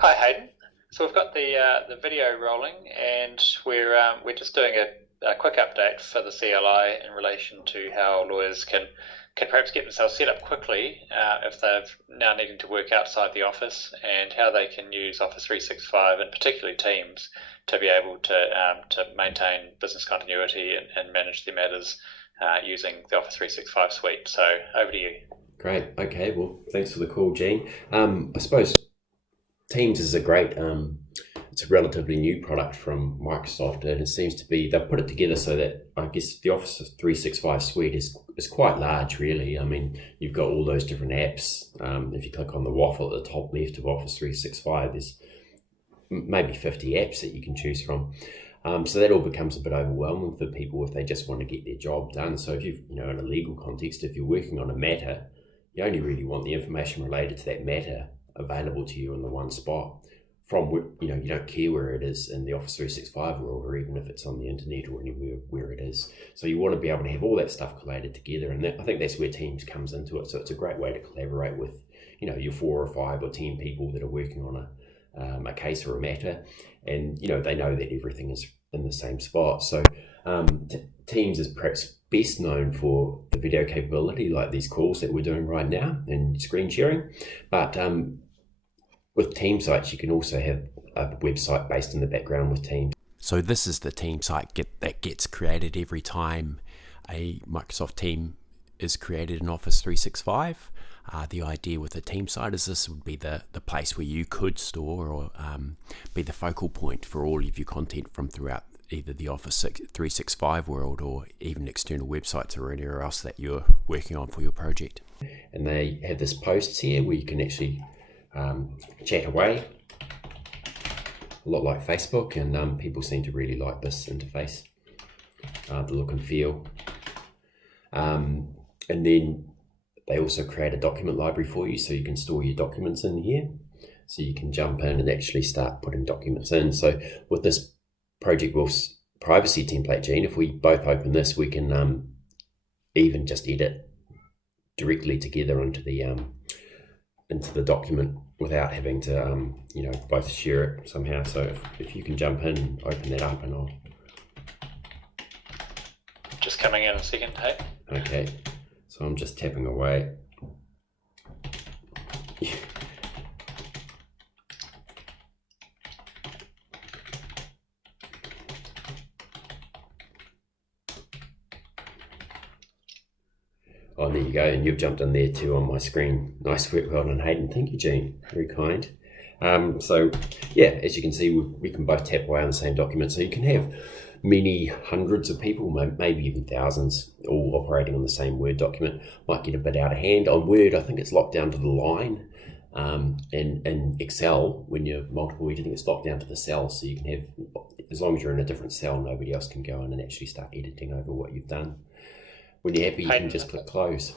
Hi Hayden. So we've got the video rolling, and we're just doing a quick update for the CLI in relation to how lawyers can perhaps get themselves set up quickly if they've now needing to work outside the office, and how they can use Office 365 and particularly Teams to be able to maintain business continuity and manage their matters using the Office 365 suite. So over to you. Great. Okay. Well, thanks for the call, Gene. I suppose Teams is it's a relatively new product from Microsoft, and it seems to be they've put it together so that I guess the Office 365 suite is quite large, really. I mean, you've got all those different apps. If you click on the waffle at the top left of Office 365, there's maybe 50 apps that you can choose from. So that all becomes a bit overwhelming for people if they just want to get their job done. So if in a legal context, if you're working on a matter, you only really want the information related to that matter available to you in the one spot. From you don't care where it is in the Office 365 world, or even if it's on the internet or anywhere where it is. So you want to be able to have all that stuff collated together, and I think that's where Teams comes into it. So it's a great way to collaborate with your 4 or 5 or 10 people that are working on a case or a matter, and they know that everything is in the same spot. So Teams is perhaps best known for the video capability, like these calls that we're doing right now and screen sharing. But with team sites, you can also have a website based in the background with Teams. So this is the team site that gets created every time a Microsoft team is created in Office 365. The idea with the team site is this would be the place where you could store or be the focal point for all of your content from throughout either the Office 365 world or even external websites or anywhere else that you're working on for your project. And they have this posts here where you can actually chat away, a lot like Facebook, and people seem to really like this interface, the look and feel. And then they also create a document library for you, so you can store your documents in here. So you can jump in and actually start putting documents in. So with this Project Wolf's privacy template, Gene, if we both open this, we can even just edit directly together into the document without having to both share it somehow. So if you can jump in and open that up, and I'll Just coming in a second, hey. okay. So I'm just tapping away. Oh, there you go, and you've jumped in there too on my screen. Nice work, well done, Hayden. Thank you, Gene. Very kind. So yeah, as you can see, we can both tap away on the same document. So you can have many hundreds of people, maybe even thousands, all operating on the same Word document. Might get a bit out of hand. On Word, I think it's locked down to the line. In Excel, when you're multiple editing, it's locked down to the cell. So you can have, as long as you're in a different cell, nobody else can go in and actually start editing over what you've done. When you're happy, you can just click close.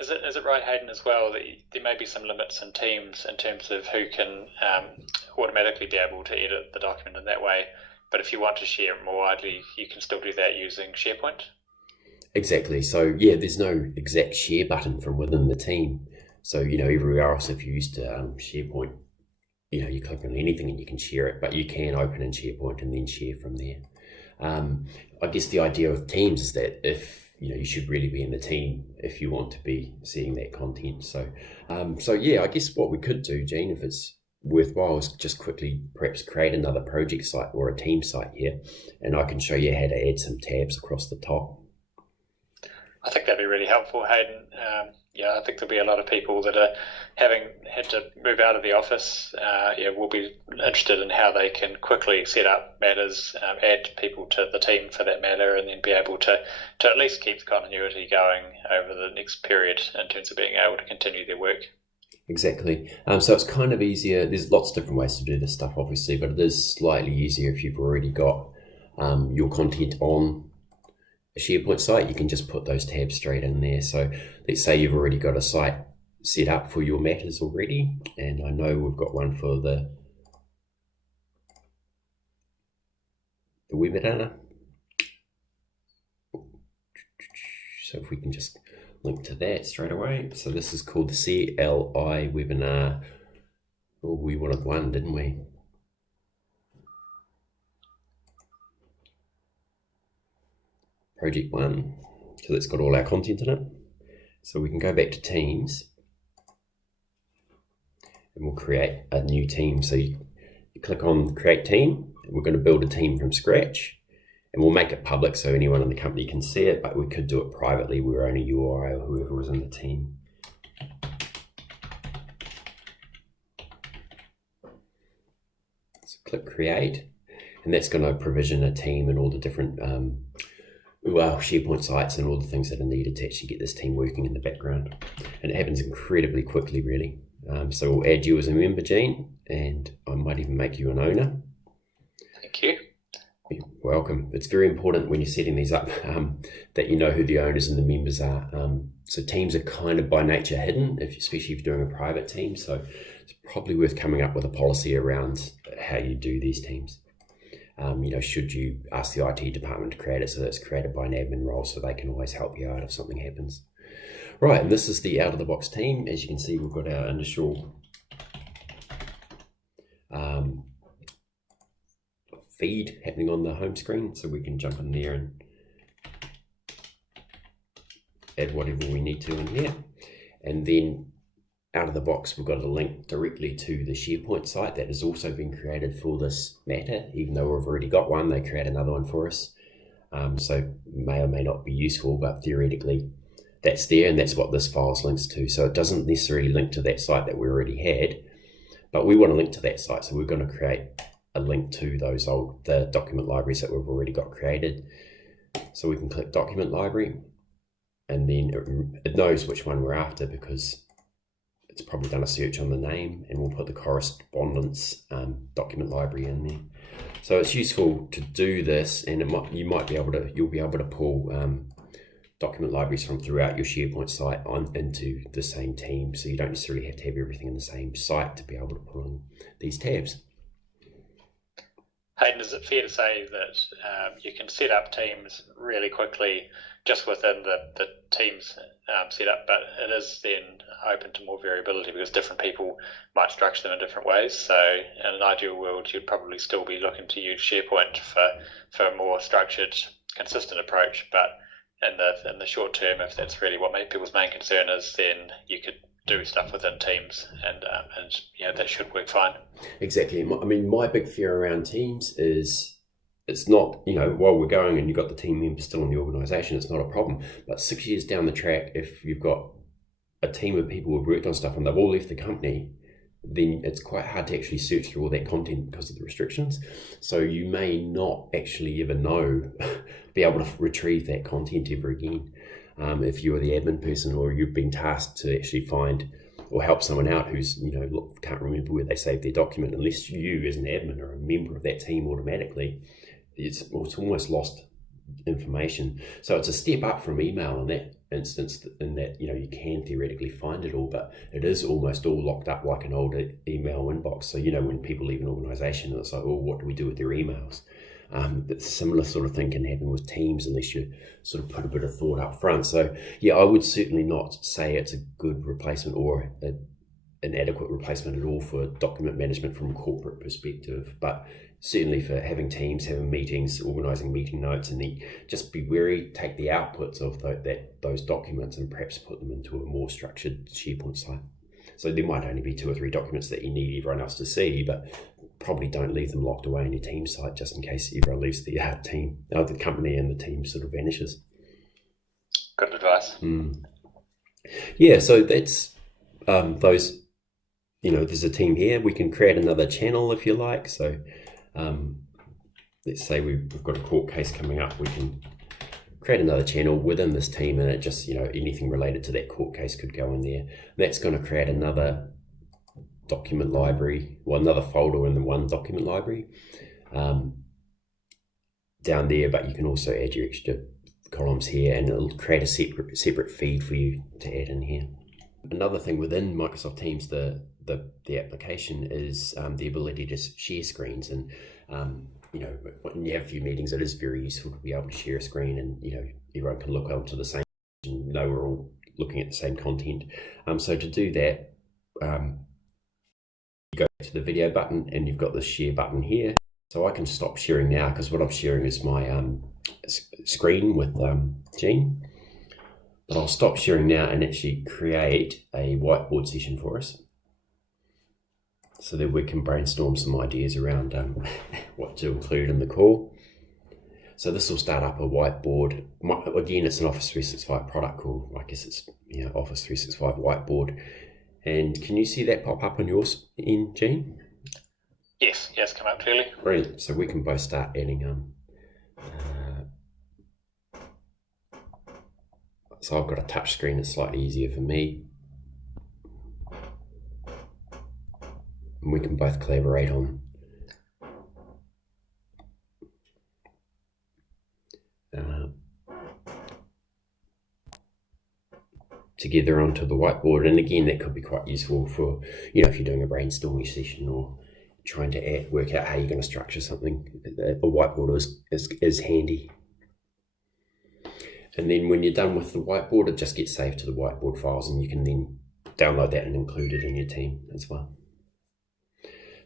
Is it right, Hayden, as well, that there may be some limits in Teams in terms of who can automatically be able to edit the document in that way, but if you want to share it more widely, you can still do that using SharePoint? Exactly. So yeah, there's no exact share button from within the team. So everywhere else, if you're used to SharePoint, you click on anything and you can share it, but you can open in SharePoint and then share from there. I guess the idea of Teams is that if you should really be in the team if you want to be seeing that content. So yeah, I guess what we could do, Gene, if it's worthwhile, is just quickly perhaps create another project site or a team site here, and I can show you how to add some tabs across the top. I think that'd be really helpful, Hayden. I think there'll be a lot of people that are having had to move out of the office. Will be interested in how they can quickly set up matters, add people to the team for that matter, and then be able to at least keep the continuity going over the next period in terms of being able to continue their work. Exactly. So it's kind of easier. There's lots of different ways to do this stuff, obviously, but it is slightly easier if you've already got your content on a SharePoint site. You can just put those tabs straight in there. So let's say you've already got a site set up for your matters already, and I know we've got one for the webinar. So if we can just link to that straight away. So this is called the CLI webinar Oh, we wanted one, didn't we? Project 1, so that's got all our content in it. So we can go back to Teams and we'll create a new team. So you click on Create Team, and we're going to build a team from scratch, and we'll make it public so anyone in the company can see it, but we could do it privately where only you or I or whoever was in the team. So click Create, and that's going to provision a team and all the different SharePoint sites and all the things that are needed to actually get this team working in the background. And it happens incredibly quickly, really. So we'll add you as a member, Jean, and I might even make you an owner. Thank you. You're welcome. It's very important when you're setting these up that you know who the owners and the members are. So teams are kind of by nature hidden, especially if you're doing a private team. So it's probably worth coming up with a policy around how you do these teams. Should you ask the IT department to create it so that it's created by an admin role so they can always help you out if something happens. Right, and this is the out-of-the-box team. As you can see, we've got our initial feed happening on the home screen, so we can jump in there and add whatever we need to in here. And then out of the box, we've got a link directly to the SharePoint site that has also been created for this matter. Even though we've already got one, they create another one for us. So may or may not be useful, but theoretically that's there, and that's what this files links to. So it doesn't necessarily link to that site that we already had, but we want to link to that site. So we're going to create a link to the document libraries that we've already got created. So we can click Document Library, and then it knows which one we're after because it's probably done a search on the name, and we'll put the correspondence document library in there. So it's useful to do this, and you'll be able to pull document libraries from throughout your SharePoint site into the same team. So you don't necessarily have to have everything in the same site to be able to pull in these tabs. Hayden, is it fair to say that you can set up teams really quickly just within the teams setup, but it is then open to more variability because different people might structure them in different ways? So in an ideal world, you'd probably still be looking to use SharePoint for a more structured, consistent approach, but in the short term, if that's really what people's main concern is, then you could do stuff within Teams, and that should work fine. Exactly. I mean, my big fear around Teams is it's not, while we're going and you've got the team members still in the organisation, it's not a problem. But 6 years down the track, if you've got a team of people who've worked on stuff and they've all left the company, then it's quite hard to actually search through all that content because of the restrictions. So you may not actually ever be able to retrieve that content ever again. If you're the admin person or you've been tasked to actually find or help someone out who's, can't remember where they saved their document, unless you as an admin or a member of that team automatically, it's almost lost information. So it's a step up from email in that instance, in that, you can theoretically find it all, but it is almost all locked up like an old email inbox. So, when people leave an organization, it's like, oh, what do we do with their emails? But similar sort of thing can happen with Teams unless you sort of put a bit of thought up front. So yeah, I would certainly not say it's a good replacement or an adequate replacement at all for document management from a corporate perspective, but certainly for having teams, having meetings, organizing meeting notes, and then just be wary, take the outputs of those documents and perhaps put them into a more structured SharePoint site. So there might only be 2 or 3 documents that you need everyone else to see, but probably don't leave them locked away in your team site just in case everyone leaves the the company and the team sort of vanishes. Good advice. Yeah, so that's those. There's a team here. We can create another channel if you like. So let's say we've got a court case coming up. We can create another channel within this team, and it just anything related to that court case could go in there. That's going to create another document library, another folder in the one document library down there, but you can also add your extra columns here, and it'll create a separate feed for you to add in here. Another thing within Microsoft Teams, the application is the ability to share screens, and when you have a few meetings, it is very useful to be able to share a screen, and everyone can look onto the same and know we're all looking at the same content. So to do that, go to the video button and you've got the share button here. So I can stop sharing now because what I'm sharing is my screen with Jean. But I'll stop sharing now and actually create a whiteboard session for us so that we can brainstorm some ideas around what to include in the call. So this will start up a whiteboard. Again, it's an Office 365 product call. I guess it's Office 365 whiteboard. And can you see that pop up on yours in Jean? Yes, come up clearly. Brilliant. So we can both start adding so I've got a touch screen, it's slightly easier for me. And we can both collaborate on together onto the whiteboard. And again, that could be quite useful for, if you're doing a brainstorming session or trying to work out how you're going to structure something. A whiteboard is handy. And then when you're done with the whiteboard, it just gets saved to the whiteboard files and you can then download that and include it in your team as well.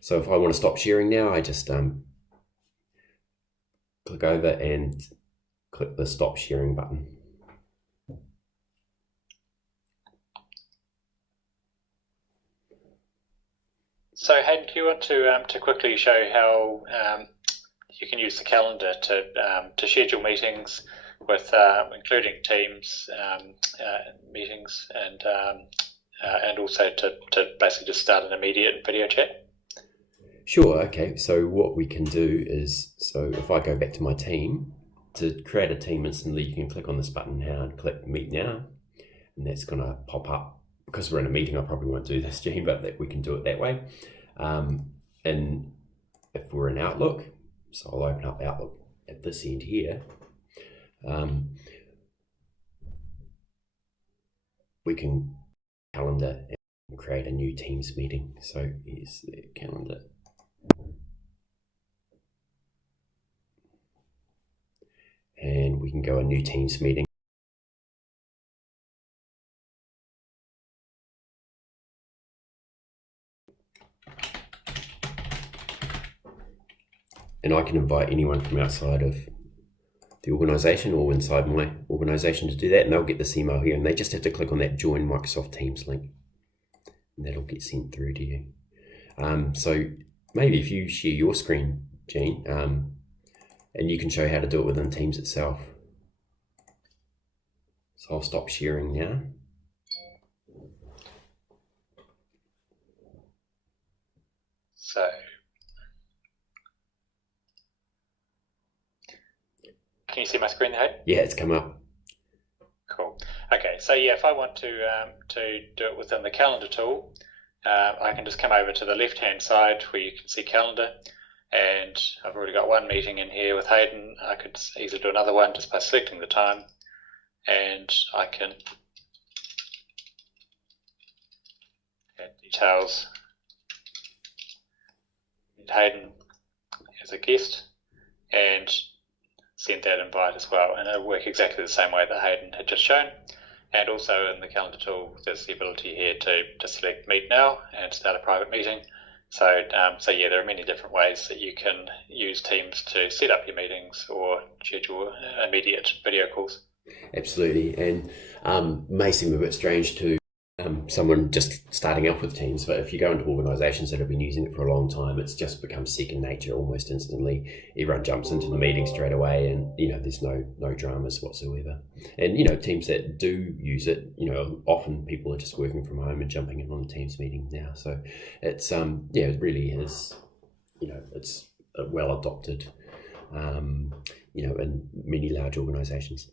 So if I want to stop sharing now, I just click over and click the stop sharing button. So Hayden, do you want to quickly show how you can use the calendar to schedule meetings with including Teams meetings and also to basically just start an immediate video chat? Sure, okay. So what we can do is, so if I go back to my team, to create a team instantly, you can click on this button now and click Meet Now, and that's going to pop up. Because we're in a meeting, I probably won't do this, Gene, but we can do it that way. And if we're in Outlook, so I'll open up Outlook at this end here, we can calendar and create a new Teams meeting. So here's the calendar. And we can go a new Teams meeting. And I can invite anyone from outside of the organization or inside my organization to do that, and they'll get this email here, and they just have to click on that Join Microsoft Teams link, and that'll get sent through to you. So maybe if you share your screen, Jean, and you can show how to do it within Teams itself. So I'll stop sharing now. So can you see my screen there? Yeah, it's come up. Cool. Okay, so yeah, if I want to do it within the calendar tool, I can just come over to the left-hand side where you can see calendar, and I've already got one meeting in here with Hayden. I could easily do another one just by selecting the time, and I can add details. Hayden as a guest, and send that invite as well, and it'll work exactly the same way that Hayden had just shown. And also in the calendar tool, there's the ability here to select Meet Now and start a private meeting. So yeah, there are many different ways that you can use Teams to set up your meetings or schedule immediate video calls. Absolutely, and may seem a bit strange to someone just starting up with Teams, but if you go into organisations that have been using it for a long time, it's just become second nature almost instantly. Everyone jumps into the meeting straight away, and there's no dramas whatsoever. And teams that do use it, often people are just working from home and jumping in on the Teams meeting now. So it's it really is, it's a well adopted, in many large organisations.